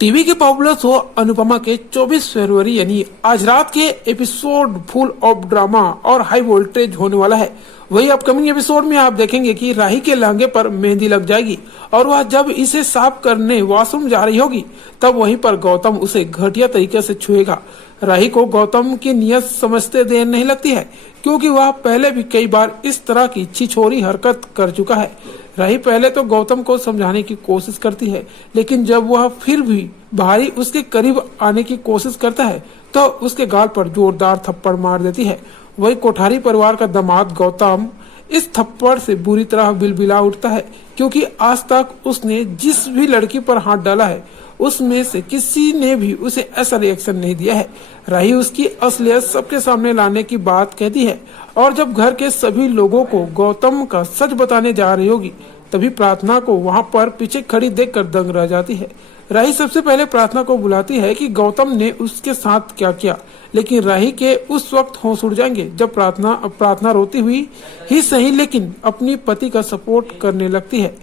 TV के popular show Anupama के 24 फरवरी यानी आज रात के एपिसोड फुल ऑफ ड्रामा और हाई वोल्टेज होने वाला है। वही अपकमिंग एपिसोड में आप देखेंगे कि राही के लहंगे पर मेहंदी लग जाएगी और वह जब इसे साफ करने वॉशरूम जा रही होगी तब वहीं पर गौतम उसे घटिया तरीके से छुएगा। राही को गौतम की नियत समझते देर नहीं लगती है क्योंकि वह पहले भी कई बार इस तरह की छिछोरी हरकत कर चुका है। राही पहले तो गौतम को समझाने की कोशिश करती है, लेकिन जब वह फिर भी भारी उसके करीब आने की कोशिश करता है तो उसके गाल पर जोरदार थप्पड़ मार देती है। वही कोठारी परिवार का दामाद गौतम इस थप्पड़ से बुरी तरह बिलबिला उठता है क्योंकि आज तक उसने जिस भी लड़की पर हाथ डाला है उसमें से किसी ने भी उसे ऐसा रिएक्शन नहीं दिया है। राही उसकी असलियत सबके सामने लाने की बात कहती है और जब घर के सभी लोगों को गौतम का सच बताने जा रही होगी तभी प्रार्थना को वहां पर पीछे खड़ी देखकर दंग रह जाती है। राही सबसे पहले प्रार्थना को बुलाती है कि गौतम ने उसके साथ क्या किया, लेकिन राही के उस वक्त होश उड़ जाएंगे जब प्रार्थना रोती हुई ही सही लेकिन अपनी पति का सपोर्ट करने लगती है।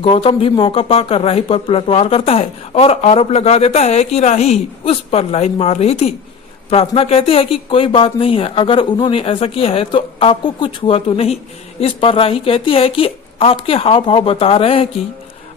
गौतम भी मौका पाकर राही पर पलटवार करता है और आरोप लगा देता है कि राही उस पर लाइन मार रही थी। प्रार्थना कहती है कि कोई बात नहीं है, अगर उन्होंने ऐसा किया है तो आपको कुछ हुआ तो नहीं। इस पर राही कहती है कि आपके हाव भाव बता रहे हैं कि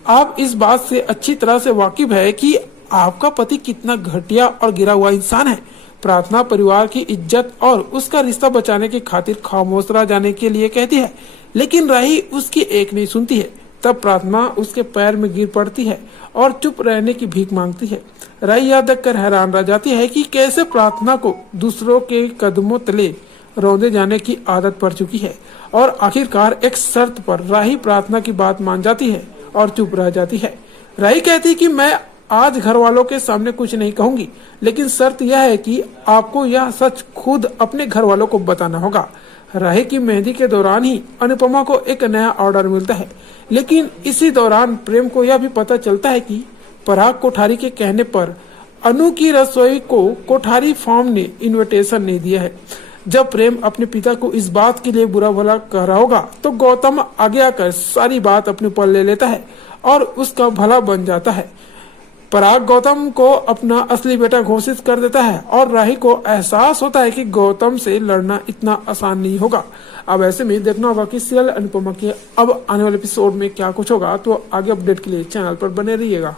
आप इस बात से अच्छी तरह से वाकिफ है कि आपका पति कितना घटिया और गिरा हुआ इंसान है। प्रार्थना परिवार की इज्जत और उसका रिश्ता बचाने की खातिर खामोश रह जाने के लिए कहती है, लेकिन राही उसकी एक नहीं सुनती है। तब प्रार्थना उसके पैर में गिर पड़ती है और चुप रहने की भीख मांगती है। राही यह देखकर हैरान रह जाती है कि कैसे प्रार्थना को दूसरों के कदमों तले रौंदे जाने की आदत पड़ चुकी है और आखिरकार एक शर्त पर राही प्रार्थना की बात मान जाती है और चुप रह जाती है। राही कहती है कि मैं आज घर वालों के सामने कुछ नहीं कहूंगी, लेकिन शर्त यह है कि आपको यह सच खुद अपने घर वालों को बताना होगा। राही की मेहंदी के दौरान ही अनुपमा को एक नया ऑर्डर मिलता है, लेकिन इसी दौरान प्रेम को यह भी पता चलता है कि पराग कोठारी के कहने पर अनु की रसोई को कोठारी फार्म ने इनविटेशन नहीं दिया है। जब प्रेम अपने पिता को इस बात के लिए बुरा भला कह रहा होगा तो गौतम आगे आकर सारी बात अपने ऊपर ले लेता है और उसका भला बन जाता है। पराग गौतम को अपना असली बेटा घोषित कर देता है और राही को एहसास होता है कि गौतम से लड़ना इतना आसान नहीं होगा। अब ऐसे में देखना होगा कि सीरियल अनुपमा के अब आने वाले एपिसोड में क्या कुछ होगा, तो आगे अपडेट के लिए चैनल पर बने रहिएगा।